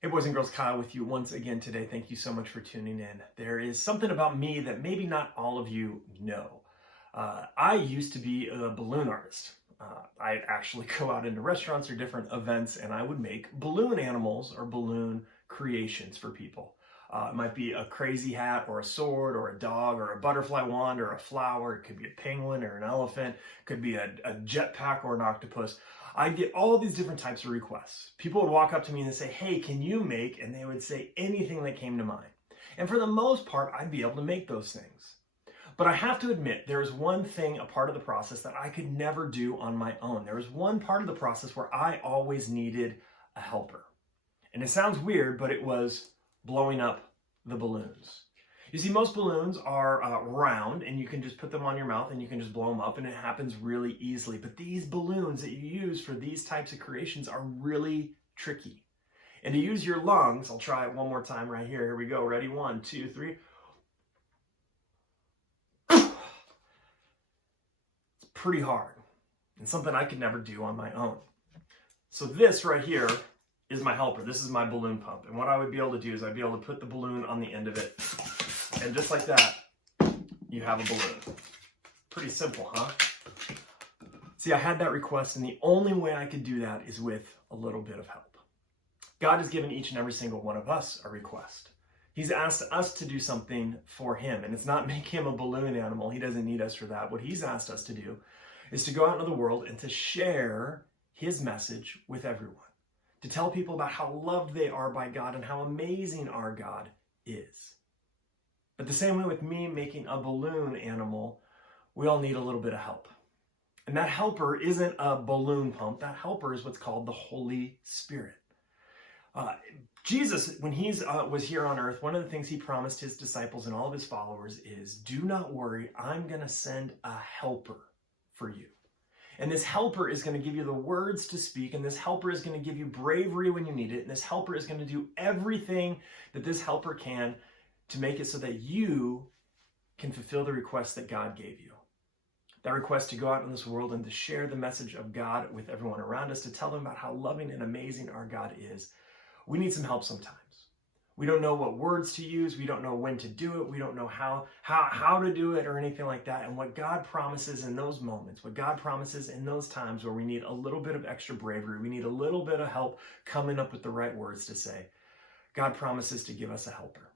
Hey boys and girls, Kyle with you once again today. Thank you so much for tuning in. There is something about me that maybe not all of you know. I used to be a balloon artist. I'd actually go out into restaurants or different events and I would make balloon animals or balloon creations for people. It might be a crazy hat or a sword or a dog or a butterfly wand or a flower. It could be a penguin or an elephant. It could be a jetpack or an octopus. I'd get all these different types of requests. People would walk up to me and say, hey, can you make? And they would say anything that came to mind. And for the most part, I'd be able to make those things. But I have to admit, there is one thing, a part of the process that I could never do on my own. There was one part of the process where I always needed a helper. And it sounds weird, but it was blowing up the balloons. You see, most balloons are round and you can just put them on your mouth and you can just blow them up and it happens really easily. But these balloons that you use for these types of creations are really tricky. And to use your lungs, I'll try it one more time right here. Here we go. Ready? 1, 2, 3. It's pretty hard and something I could never do on my own. So this right here is my helper. This is my balloon pump. And what I would be able to do is I'd be able to put the balloon on the end of it. And just like that, you have a balloon. Pretty simple, huh? See, I had that request, and the only way I could do that is with a little bit of help. God has given each and every single one of us a request. He's asked us to do something for him, and it's not make him a balloon animal. He doesn't need us for that. What he's asked us to do is to go out into the world and to share his message with everyone, to tell people about how loved they are by God and how amazing our God is. But the same way with me making a balloon animal, we all need a little bit of help. And that helper isn't a balloon pump. That helper is what's called the Holy Spirit. Jesus, when he was here on earth, one of the things he promised his disciples and all of his followers is, do not worry, I'm going to send a helper for you. And this helper is going to give you the words to speak, and this helper is going to give you bravery when you need it, and this helper is going to do everything that this helper can to make it so that you can fulfill the request that God gave you. That request to go out in this world and to share the message of God with everyone around us, to tell them about how loving and amazing our God is. We need some help sometimes. We don't know what words to use. We don't know when to do it. We don't know how to do it or anything like that. And what God promises in those moments, what God promises in those times where we need a little bit of extra bravery, we need a little bit of help coming up with the right words to say, God promises to give us a helper.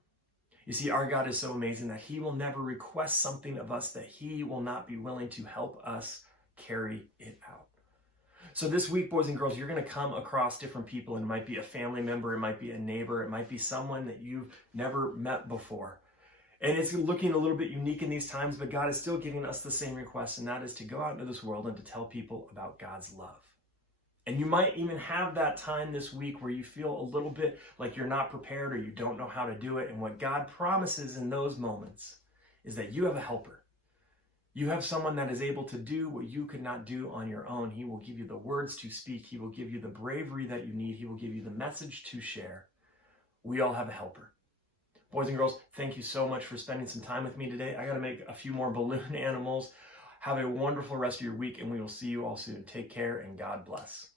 You see, our God is so amazing that he will never request something of us that he will not be willing to help us carry it out. So this week, boys and girls, you're going to come across different people, and it might be a family member, it might be a neighbor, it might be someone that you've never met before. And it's looking a little bit unique in these times, but God is still giving us the same request, and that is to go out into this world and to tell people about God's love. And you might even have that time this week where you feel a little bit like you're not prepared or you don't know how to do it. And what God promises in those moments is that you have a helper. You have someone that is able to do what you could not do on your own. He will give you the words to speak. He will give you the bravery that you need. He will give you the message to share. We all have a helper. Boys and girls, thank you so much for spending some time with me today. I got to make a few more balloon animals. Have a wonderful rest of your week, and we will see you all soon. Take care, and God bless.